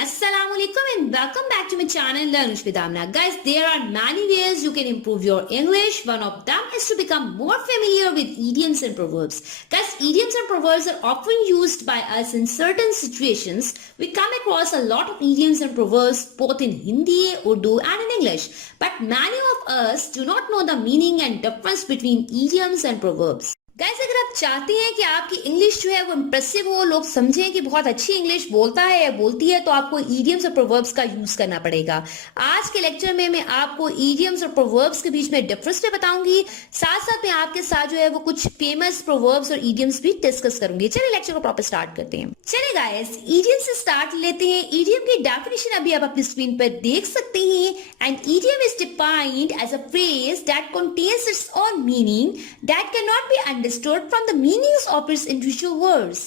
Assalamualaikum and welcome back to my channel Learn with Amna. Guys, there are many ways you can improve your English. One of them is to become more familiar with idioms and proverbs. Guys, idioms and proverbs are often used by us in certain situations. We come across a lot of idioms and proverbs both in Hindi, Urdu and in English. But many of us do not know the meaning and difference between idioms and proverbs. Guys, अगर आप चाहते हैं कि आपकी English जो है वो impressive हो, लोग समझें कि बहुत अच्छी इंग्लिश बोलता है या बोलती है, तो आपको इडियम्स और प्रोवर्ब्स का यूज करना पड़ेगा। आज के लेक्चर में मैं आपको इडियम्स और प्रोवर्ब्स के बीच में डिफरेंस भी बताऊंगी। साथ साथ मैं आपके साथ जो है वो कुछ फेमस प्रोवर्ब्स और इडियम्स भी डिस्कस करूंगी। चलिए लेक्चर को प्रॉपर स्टार्ट करते हैं। चलिए गाइस, इडियम से स्टार्ट लेते हैं। इडियम की डेफिनेशन अभी आप अपनी स्क्रीन पर देख सकते हैं। And idiom is defined as a phrase that contains its own meaning that can not be understood from the meanings of its individual words.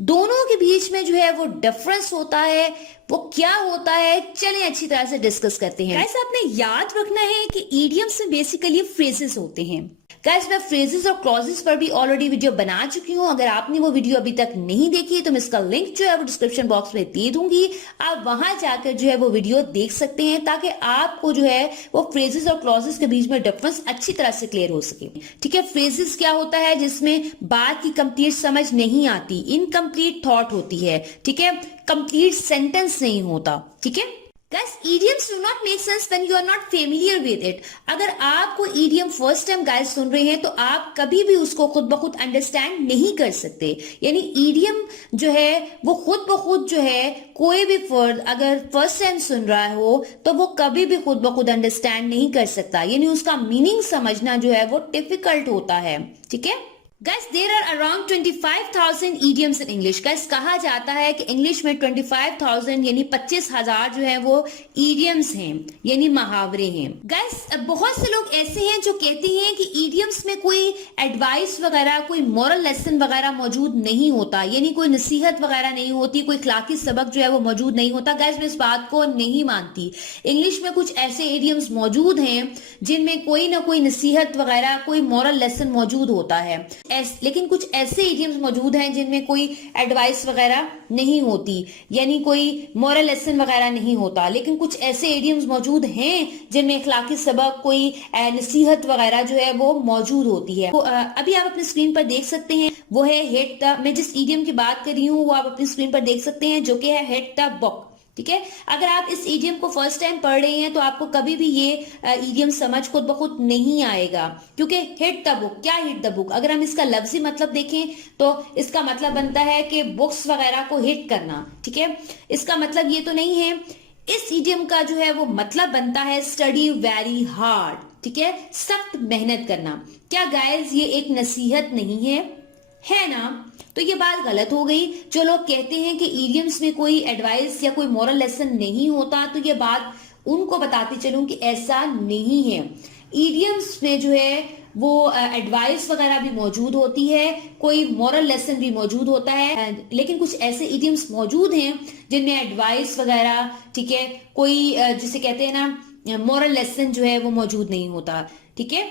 दोनों के बीच में जो है वो डिफरेंस होता है, वो क्या होता है, चलिए अच्छी तरह से डिस्कस करते हैं। गाइस, आपने याद रखना है कि इडियम्स में बेसिकली फ्रेजेस होते हैं। गाइस, मैं फ्रेजेस और क्लॉजेस पर भी ऑलरेडी वीडियो बना चुकी हूँ। अगर आपने वो वीडियो अभी तक नहीं देखी तो मैं इसका लिंक जो है वो डिस्क्रिप्शन बॉक्स में दे दूंगी। आप वहां जाकर जो है वो वीडियो देख सकते हैं ताकि आपको जो है वो फ्रेजेस और क्लॉजेस के बीच में डिफरेंस अच्छी तरह से क्लियर हो सके। ठीक है, फ्रेजेस क्या होता है? जिसमें बात की कंप्लीट समझ नहीं आती, इनकम्प्लीट थॉट होती है। ठीक है, कंप्लीट सेंटेंस नहीं होता। ठीक है Guys, idioms do not make sense when you are not familiar with it. अगर आप कोई idiom फर्स्ट टाइम गाइस सुन रहे हैं तो आप कभी भी उसको खुद ब खुद अंडरस्टैंड नहीं कर सकते। यानी idiom जो है वो खुद ब खुद जो है कोई भी फर्द अगर फर्स्ट टाइम सुन रहा हो तो वो कभी भी खुद ब खुद अंडरस्टैंड नहीं कर सकता। यानी उसका मीनिंग समझना जो है वो डिफिकल्ट होता है। ठीक है Guys, there are around 25,000 idioms in English. Guys, कहा जाता है कि इंग्लिश में 25,000 यानी 25,000 जो है वो idioms हैं, यानी मुहावरे हैं। Guys, बहुत से लोग ऐसे हैं जो कहते हैं कि idioms में कोई एडवाइस वगैरह, कोई मॉरल लेसन वगैरह मौजूद नहीं होता, यानी कोई नसीहत वगैरह नहीं होती, कोई अखलाकी सबक जो है वो मौजूद नहीं होता। Guys, मैं इस बात को नहीं मानती। इंग्लिश में कुछ ऐसे idioms मौजूद हैं जिनमें कोई ना कोई नसीहत वगैरह, कोई मॉरल लेसन मौजूद होता है। लेकिन कुछ ऐसे इडियम्स मौजूद हैं जिनमें कोई एडवाइस वगैरह नहीं होती, यानी कोई मॉरल लेसन वगैरह नहीं होता। लेकिन कुछ ऐसे इडियम्स मौजूद हैं जिनमें अखलाकी सबक, कोई नसीहत वगैरह जो है वो मौजूद होती है। तो अभी आप अपनी स्क्रीन पर देख सकते हैं, वो है हिट द, मैं जिस इडियम की बात कर रही हूँ वो आप अपनी स्क्रीन पर देख सकते हैं, जो कि है हिट द बुक। ठीक है, अगर आप इस इडियम को फर्स्ट टाइम पढ़ रहे हैं तो आपको कभी भी ये इडियम समझ खुद ब खुद नहीं आएगा, क्योंकि हिट द बुक, क्या हिट द बुक? अगर हम इसका लफ्जी मतलब देखें तो इसका मतलब बनता है कि बुक्स वगैरह को हिट करना। ठीक है, इसका मतलब ये तो नहीं है। इस इडियम का जो है वो मतलब बनता है स्टडी वेरी हार्ड। ठीक है, सख्त मेहनत करना। क्या गाइस ये एक नसीहत नहीं है ना? तो ये बात गलत हो गई। जो लोग कहते हैं कि इडियम्स में कोई एडवाइस या कोई मॉरल लेसन नहीं होता, तो ये बात उनको बताती चलूं कि ऐसा नहीं है। इडियम्स में जो है वो एडवाइस वगैरह भी मौजूद होती है, कोई मॉरल लेसन भी मौजूद होता है। लेकिन कुछ ऐसे इडियम्स मौजूद हैं जिनमें एडवाइस वगैरह, ठीक है, कोई जिसे कहते हैं ना मॉरल लेसन जो है वो मौजूद नहीं होता। ठीक है,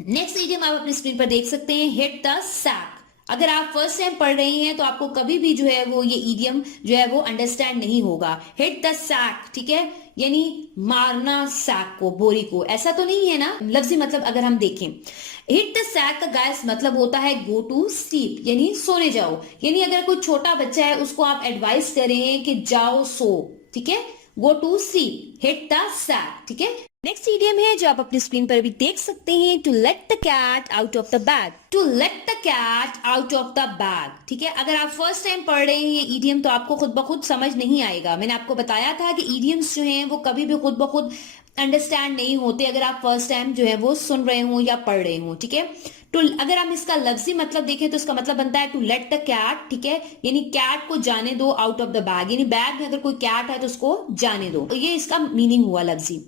नेक्स्ट इडियम आप अपनी स्क्रीन पर देख सकते हैं, हिट द सैक। अगर आप फर्स्ट टाइम पढ़ रहे हैं तो आपको कभी भी जो है वो ये इडियम जो है वो अंडरस्टैंड नहीं होगा। हिट द सैक, ठीक है, यानी मारना सैक को, बोरी को। ऐसा तो नहीं है ना? लफ्जी मतलब अगर हम देखें, हिट द सैक का गाइस मतलब होता है गो टू स्लीप, यानी सोने जाओ। यानी अगर कोई छोटा बच्चा है उसको आप एडवाइस कर रहे हैं कि जाओ सो, ठीक है, go to sleep, hit the sack. ठीक है, नेक्स्ट इडियम है जो आप अपनी स्क्रीन पर भी देख सकते हैं, to let the cat out of the bag. To let the cat out of the bag. ठीक है, अगर आप फर्स्ट टाइम पढ़ रहे हैं ये इडियम तो आपको खुद ब खुद समझ नहीं आएगा। मैंने आपको बताया था कि इडियम्स जो हैं वो कभी भी खुद ब खुद अंडरस्टैंड नहीं होते अगर आप फर्स्ट टाइम जो है वो सुन रहे हो या पढ़ रहे हो। ठीक है, तो अगर हम इसका लफ्जी मतलब देखें तो इसका मतलब बनता है टू लेट द कैट, ठीक है, यानी कैट को जाने दो आउट ऑफ द बैग, यानी बैग में अगर कोई कैट है तो उसको जाने दो। ये इसका मीनिंग हुआ लफ्जी।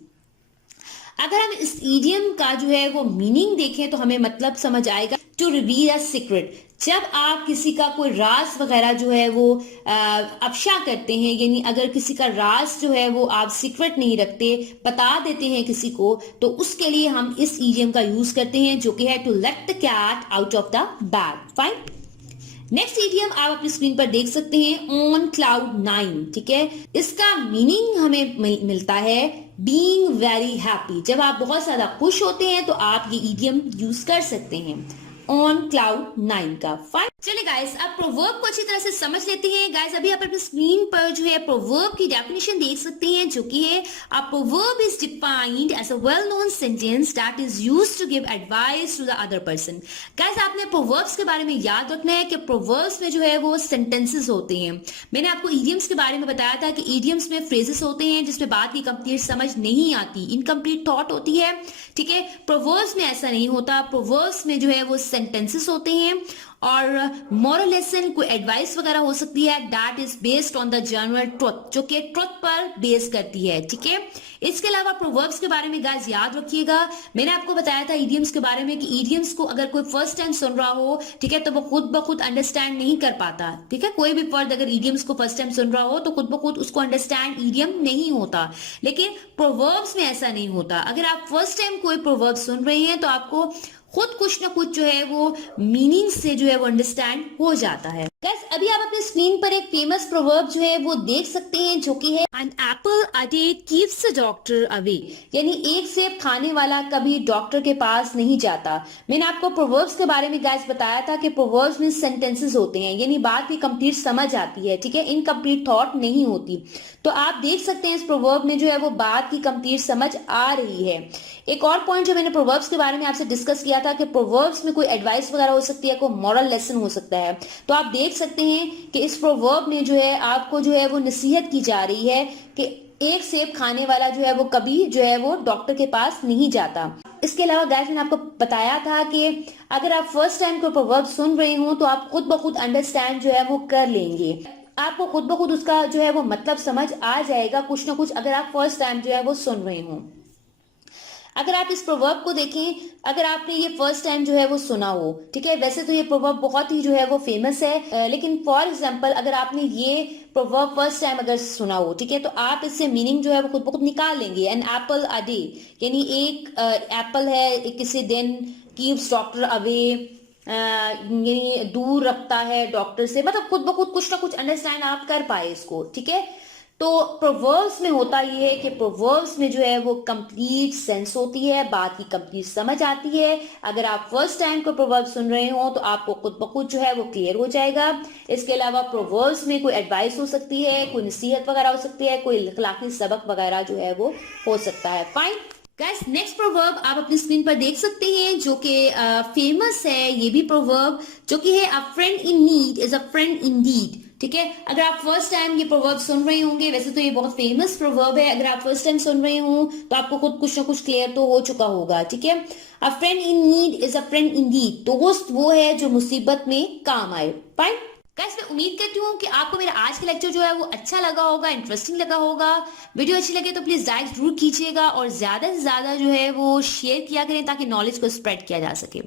अगर हम इस इडियम का जो है वो मीनिंग देखें तो हमें मतलब समझ आएगा टू रिवील अ सीक्रेट। जब आप किसी का कोई राज वगैरह जो है वो अफशा करते हैं, यानी अगर किसी का राज जो है वो आप सीक्रेट नहीं रखते, बता देते हैं किसी को, तो उसके लिए हम इस इडियम का यूज करते हैं, जो कि है to let the cat out of the bag. Fine. Next idiom आप अपनी स्क्रीन पर देख सकते हैं, ऑन क्लाउड 9। ठीक है, इसका मीनिंग हमें मिलता है बीइंग वेरी हैप्पी। जब आप बहुत ज्यादा खुश होते हैं तो आप ये इडियम यूज कर सकते हैं, ऑन क्लाउड 9 का। फाइन। चलिए गाइस, अब प्रोवर्ब को अच्छी तरह से समझ लेते हैं। गाइस, अभी आप अपनी स्क्रीन पर जो है प्रोवर्ब की डेफिनेशन देख सकते हैं, जो कि है a proverb is defined as a well known sentence that is used to give advice to the other person. Guys, आपने प्रोवर्ब्स के बारे में याद रखना है कि प्रोवर्ब्स में जो है वो सेंटेंसेस होते हैं। मैंने आपको इडियम्स के बारे में बताया था कि इडियम्स में फ्रेजेस होते हैं जिसमें बात की कंप्लीट समझ नहीं आती, इनकम्प्लीट थॉट होती है। ठीक है, प्रोवर्ब्स में ऐसा नहीं होता। प्रोवर्ब्स में जो है वो सेंटेंसेस होते हैं और मोरल लेसन, कोई एडवाइस वगैरह हो सकती है, that is based on the general truth, जो कि ट्रुथ पर बेस करती है। ठीक है, इसके अलावा प्रोवर्ब्स के बारे में गाइस याद रखिएगा, मैंने आपको बताया था इडियम्स के बारे में कि इडियम्स को अगर कोई फर्स्ट टाइम सुन रहा हो, ठीक है, तो वो खुद ब खुद अंडरस्टैंड नहीं कर पाता। ठीक है, कोई भी वर्ड अगर इडियम्स को फर्स्ट टाइम सुन रहा हो तो खुद ब खुद उसको अंडरस्टैंड इडियम नहीं होता। लेकिन प्रोवर्ब्स में ऐसा नहीं होता। अगर आप फर्स्ट टाइम कोई प्रोवर्ब सुन रहे हैं तो आपको खुद कुछ ना कुछ जो है वो मीनिंग से जो है वो अंडरस्टैंड हो जाता है। गाइस, अभी आप अपनी स्क्रीन पर एक फेमस प्रोवर्ब जो है वो देख सकते हैं, जो कि है an apple a day keeps the doctor away, यानी एक सेब खाने वाला कभी डॉक्टर के पास नहीं जाता। मैंने आपको प्रोवर्ब्स के बारे में गाइस बताया था कि प्रोवर्ब्स में सेंटेंसेस होते हैं, यानी बात की कंप्लीट समझ आती है। ठीक है, इनकम्प्लीट थॉट नहीं होती। तो आप देख सकते हैं इस प्रोवर्ब में जो है वो बात की कंप्लीट समझ आ रही है। एक और पॉइंट जो मैंने प्रोवर्ब्स के बारे में आपसे डिस्कस किया था कि प्रोवर्ब्स में कोई एडवाइस वगैरह हो सकती है, कोई मॉरल लेसन हो सकता है। तो आप देख सकते हैं कि इस प्रोवर्ब में जो है आपको जो है वो नसीहत की जा रही है कि एक सेब खाने वाला जो है वो कभी जो है वो डॉक्टर के पास नहीं जाता। इसके अलावा गाइस, मैंने आपको बताया था कि अगर आप फर्स्ट टाइम कोई प्रोवर्ब सुन रहे हो तो आप खुद ब खुद अंडरस्टैंड जो है वो कर लेंगे, आपको खुद ब खुद उसका जो है वो मतलब समझ आ जाएगा कुछ ना कुछ, अगर आप फर्स्ट टाइम जो है वो सुन रहे हो। अगर आप इस प्रोवर्ब को देखें, अगर आपने ये फर्स्ट टाइम जो है वो सुना हो, ठीक है, वैसे तो ये प्रोवर्ब बहुत ही जो है वो फेमस है, लेकिन फॉर एग्जांपल अगर आपने ये प्रोवर्ब फर्स्ट टाइम अगर सुना हो, ठीक है, तो आप इससे मीनिंग जो है वो खुद ब खुद निकाल लेंगे। एन एप्पल अ डे, यानी एक एप्पल है, एक किसी दिन, कीप्स डॉक्टर अवे, यानी दूर रखता है डॉक्टर से, मतलब खुद ब खुद कुछ ना कुछ अंडरस्टैंड आप कर पाए इसको। ठीक है, तो प्रोवर्ब्स में होता ये है कि प्रोवर्ब्स में जो है वो कंप्लीट सेंस होती है, बात की कंप्लीट समझ आती है। अगर आप फर्स्ट टाइम को प्रोवर्ब सुन रहे हो तो आपको खुद ब खुद जो है वो क्लियर हो जाएगा। इसके अलावा प्रोवर्ब्स में कोई एडवाइस हो सकती है, कोई नसीहत वगैरह हो सकती है, कोई अखलाकी सबक वगैरह जो है वो हो सकता है। फाइन। गाइस, नेक्स्ट प्रोवर्ब आप अपनी स्क्रीन पर देख सकते हैं, जो कि फेमस है। ये भी प्रोवर्ब जो कि है, अ friend in need is a friend Indeed. ठीक है, अगर आप फर्स्ट टाइम ये प्रोवर्ब सुन रहे होंगे, वैसे तो ये बहुत फेमस प्रोवर्ब है, अगर आप फर्स्ट टाइम सुन रहे हो तो आपको खुद कुछ ना कुछ क्लियर तो हो चुका होगा। ठीक है, अ friend in need is a friend Indeed, दोस्त वो है जो मुसीबत में काम आए। फाइन। गाइस, मैं उम्मीद करती हूँ कि आपको मेरा आज का लेक्चर जो है वो अच्छा लगा होगा, इंटरेस्टिंग लगा होगा। वीडियो अच्छी लगे तो प्लीज लाइक जरूर कीजिएगा और ज्यादा से ज्यादा जो है वो शेयर किया करें ताकि नॉलेज को स्प्रेड किया जा सके।